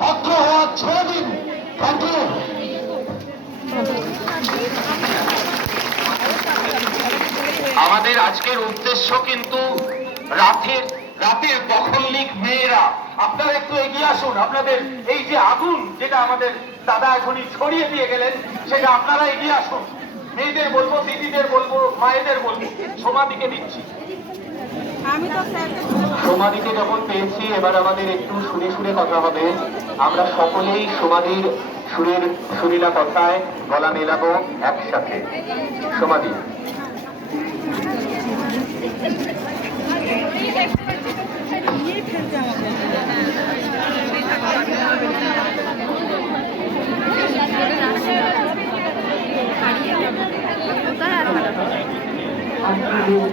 ভদ্র হওয়া ছেড়ে দিন থ্যাংক ইউ আমাদের আজকের উদ্দেশ্য কিন্তু রাতের রাতের দখলনিক মেয়েরা। আপনারা একটু এগিয়ে আসুন। আপনাদের এই যে আগুন যেটা আমাদের দাদা এখনই ছড়িয়ে দিয়ে গেলেন সেটা আপনারা এগিয়ে আসুন। মেয়েদের বলব দিদিদের বলব মায়েদের বলব। সমাধিকে দিচ্ছি। আমি তো স্যারকে যখন পেয়েছি এবার আমাদের একটু শুনে শুনে কথা হবে। আমরা সকলেই সমাধির সুরের সুরিলা কথায় গলা মেলাবো একসাথে। সমাধি।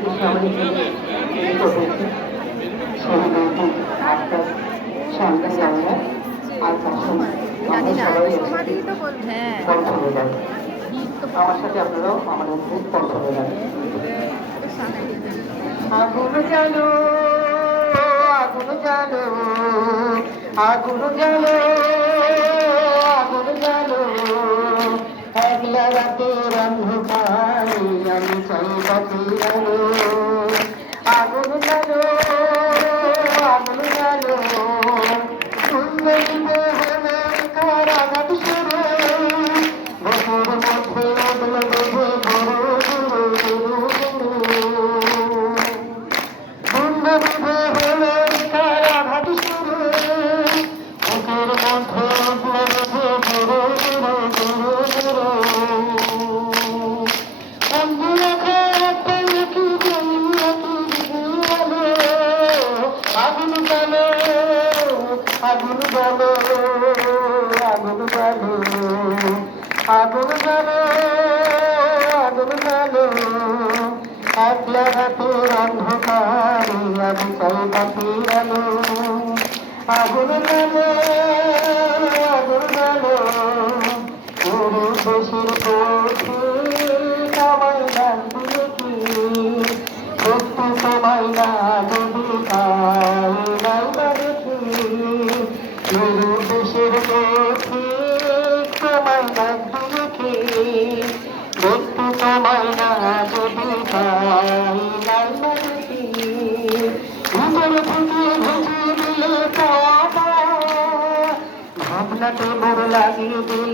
ফেলতে আমাকে তো বলবে হ্যাঁ আমার সাথে আপনারাও আমাদের আগুন জানো আগুন জানো আগুন জানো আগুন জানো একলা রাতের অন্ধকারে আমি চাই বাতি আলো। আগুন জানো আগুন জানো আগুন বলো আগুন বলো আগুন বলো আগুন বলো আগুন বলো একলা রাতের অন্ধকারে আমি চাই বাতি আলো। আগুন গেলো দেশের পথে তোমায় ডাকবে কি দেখতে তোমায় না ভাবনাতে মোর লাগিয়ে দিলে